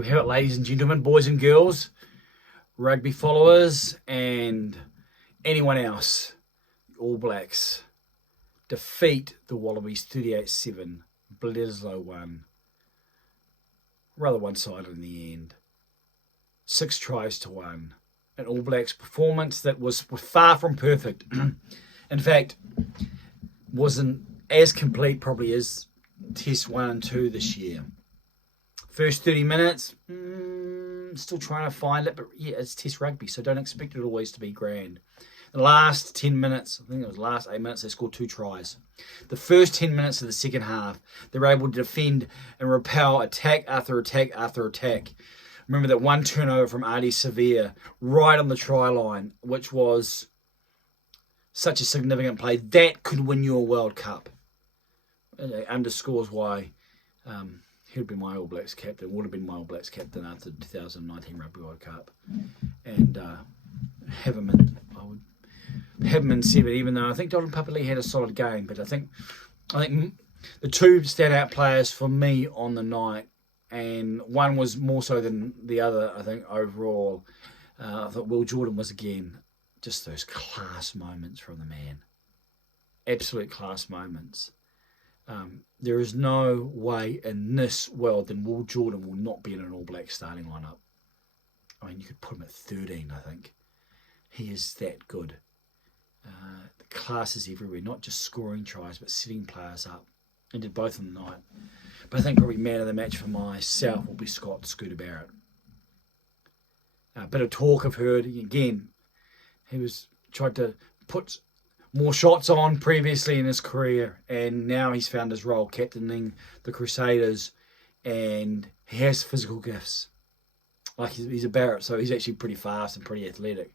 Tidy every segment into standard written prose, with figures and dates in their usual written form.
Here we have it, ladies and gentlemen, boys and girls, rugby followers, and anyone else. All Blacks defeat the Wallabies 38-7. Bledisloe won. Rather one-sided in the end. 6 tries to 1. An All Blacks performance that was far from perfect. In fact, wasn't as complete probably as Test 1 and 2 this year. First 30 minutes, still trying to find it, but yeah, it's Test rugby, so don't expect it always to be grand. The last 10 minutes, I think it was the last 8 minutes, they scored 2 tries. The first 10 minutes of the second half, they were able to defend and repel attack after attack after attack. Remember that one turnover from Adi Severe right on the try line, which was such a significant play. That could win you a World Cup. It underscores why he would be my All Blacks captain, would have been my All Blacks captain after the 2019 Rugby World Cup. And have him in, I would have him in 7, even though I think Donald Papali'i had a solid game. But I think the 2 standout players for me on the night, and one was more so than the other, I think, overall. I thought Will Jordan was, again, just those class moments from the man. Absolute class moments. There is no way in this world that Will Jordan will not be in an All Black starting lineup. I mean, you could put him at 13, I think. He is that good. The class is everywhere, not just scoring tries, but setting players up. And did both in the night. But I think probably man of the match for myself will be Scooter Barrett. A bit of talk I've heard. Again, he was tried to put more shots on previously in his career, and now he's found his role, captaining the Crusaders, and he has physical gifts. Like he's a Barrett, so he's actually pretty fast and pretty athletic.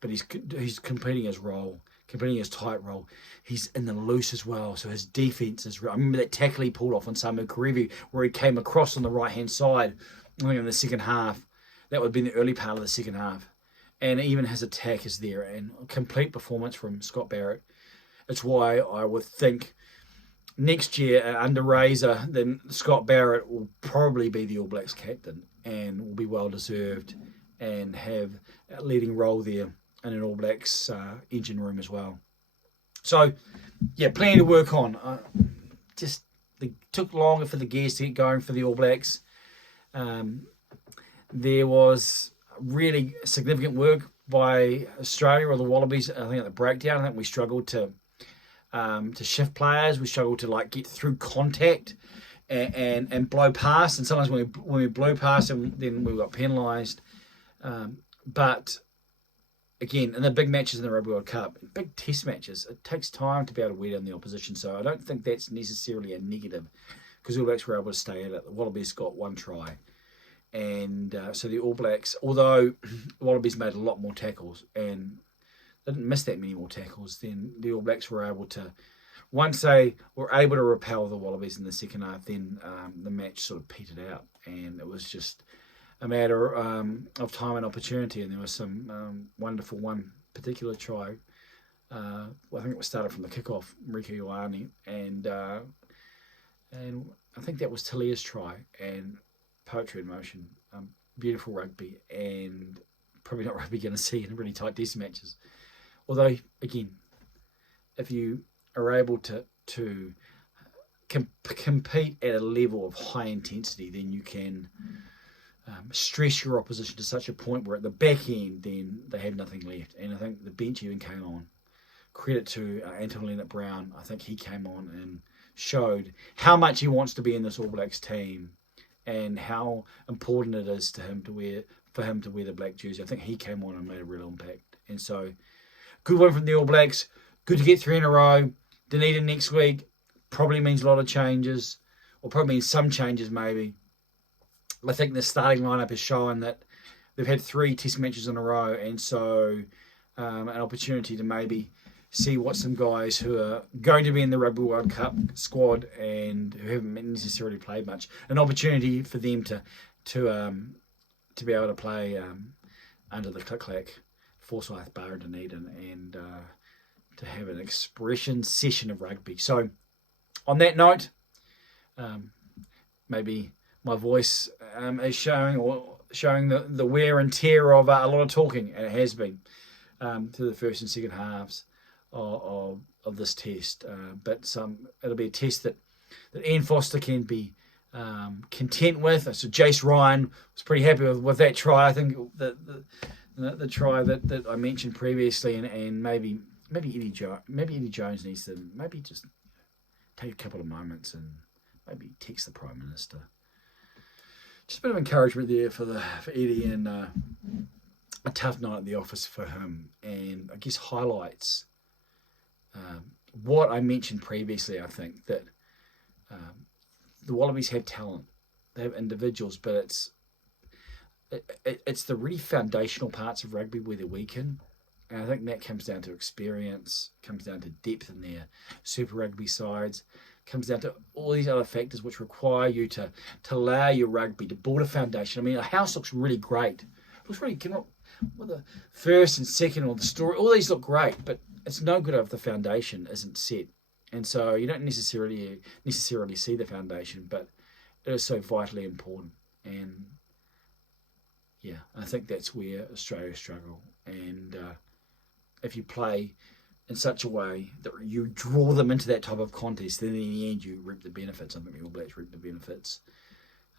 But he's completing his role, completing his tight role. He's in the loose as well, so his defense is. I remember that tackle he pulled off on Samu Karevi, where he came across on the right-hand side, I think in the second half. That would have been the early part of the second half. And even his attack is there, and a complete performance from Scott Barrett. It's why I would think next year under Razor, then Scott Barrett will probably be the All Blacks captain and will be well deserved and have a leading role there in an All Blacks engine room as well. So, yeah, plenty to work on. It took longer for the gears to get going for the All Blacks. There was really significant work by Australia or the Wallabies. I think at the breakdown, I think we struggled to shift players. We struggled to get through contact and blow past. And sometimes when we blew past, and then we got penalised. But again, in the big matches in the Rugby World Cup, big Test matches, it takes time to be able to wear down the opposition. So I don't think that's necessarily a negative, because the All Blacks were able to stay at it. The Wallabies got 1 try. And so the All Blacks, although the Wallabies made a lot more tackles and didn't miss that many more tackles, then the All Blacks were able to, once they were able to repel the Wallabies in the second half, then the match sort of petered out. And it was just a matter of time and opportunity. And there was some wonderful one particular try. I think it was started from the kickoff, Rieko Ioane. And I think that was Talia's try. And poetry in motion, beautiful rugby, and probably not rugby you're going to see in really tight Test matches. Although, again, if you are able to compete at a level of high intensity, then you can stress your opposition to such a point where at the back end, then they have nothing left. And I think the bench even came on. Credit to Anton Leonard-Brown. I think he came on and showed how much he wants to be in this All Blacks team, and how important it is for him to wear the black jersey. I think he came on and made a real impact. And so, good one from the All Blacks. Good to get 3 in a row. Dunedin next week probably means a lot of changes, or probably means some changes maybe. I think the starting lineup has shown that they've had 3 Test matches in a row, and so an opportunity to maybe see what some guys who are going to be in the Rugby World Cup squad and who haven't necessarily played much, an opportunity for them to be able to play under the click-clack Forsyth Bar in Dunedin, and to have an expression session of rugby. So on that note, maybe my voice is showing the wear and tear of a lot of talking, and it has been through the first and second halves of this test. But it'll be a test that Ian Foster can be content with. So Jace Ryan was pretty happy with that try. I think the try that I mentioned previously, and maybe Eddie Jones needs to maybe just take a couple of moments and maybe text the Prime Minister. Just a bit of encouragement there for Eddie, and a tough night at the office for him, and I guess highlights what I mentioned previously. I think that the Wallabies have talent, they have individuals, but it's the really foundational parts of rugby where they're weakened. And I think that comes down to experience, comes down to depth in their Super Rugby sides, comes down to all these other factors which require you to allow your rugby to build a foundation. I mean, a house looks really great. It looks really, with the first and second or the story, all these look great, but it's no good if the foundation isn't set. And so you don't necessarily see the foundation, but it is so vitally important. And yeah, I think that's where Australia struggle. And if you play in such a way that you draw them into that type of contest, then in the end you reap the benefits. I think the All Blacks reap the benefits.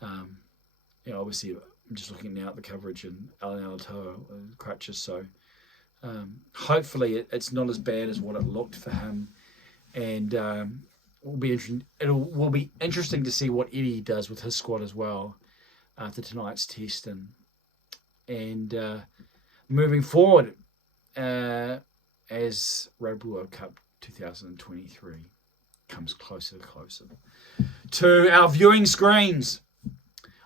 Obviously, I'm just looking now at the coverage and Alan Alatoa crutches, so hopefully it's not as bad as what it looked for him. And it will be interesting to see what Eddie does with his squad as well after tonight's test, and moving forward as Rugby World Cup 2023 comes closer and closer to our viewing screens.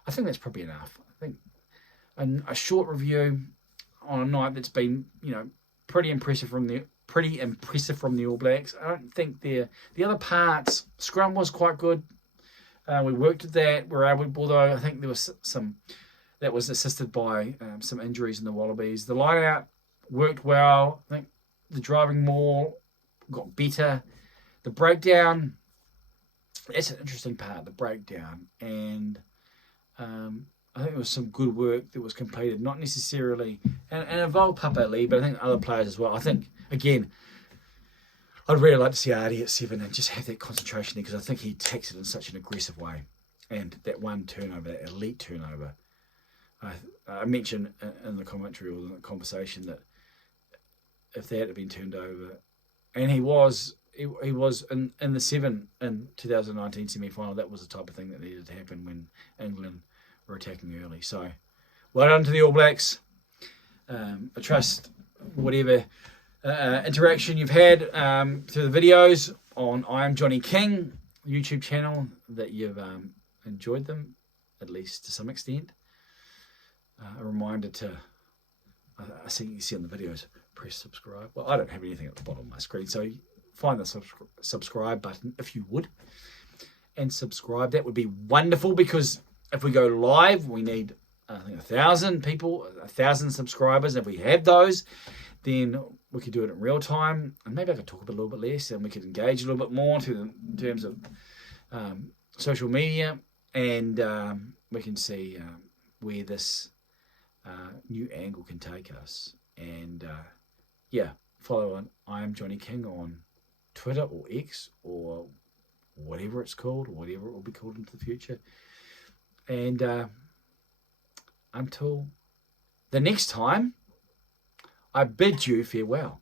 I think that's probably enough. I think a short review on a night that's been, pretty impressive from the All Blacks. I don't think the other parts. Scrum was quite good. We worked at that. Although I think there was some that was assisted by some injuries in the Wallabies. The line out worked well. I think the driving more got better. The breakdown, it's an interesting part, the breakdown. And I think there was some good work that was completed, not necessarily, and involved Papa Lee, but I think other players as well. I think, again, I'd really like to see Artie at 7 and just have that concentration there, because I think he takes it in such an aggressive way. And that one turnover, that elite turnover, I mentioned in the commentary or the conversation that if that had been turned over, and he was in the 7 in 2019 semi-final, that was the type of thing that needed to happen when England were attacking early. So well done to the All Blacks. I trust whatever interaction you've had through the videos on I Am Johnny King YouTube channel, that you've enjoyed them, at least to some extent. A reminder to, I see you see on the videos, press subscribe. Well, I don't have anything at the bottom of my screen, so find the subscribe button if you would, and subscribe. That would be wonderful, because if we go live, we need, I think, 1,000 people, 1,000 subscribers. If we have those, then we could do it in real time, and maybe I could talk a little bit less, and we could engage a little bit more in terms of social media, and we can see where this new angle can take us. And follow on I Am Johnny King on Twitter or X or whatever it's called, or whatever it will be called into the future. And until the next time, I bid you farewell.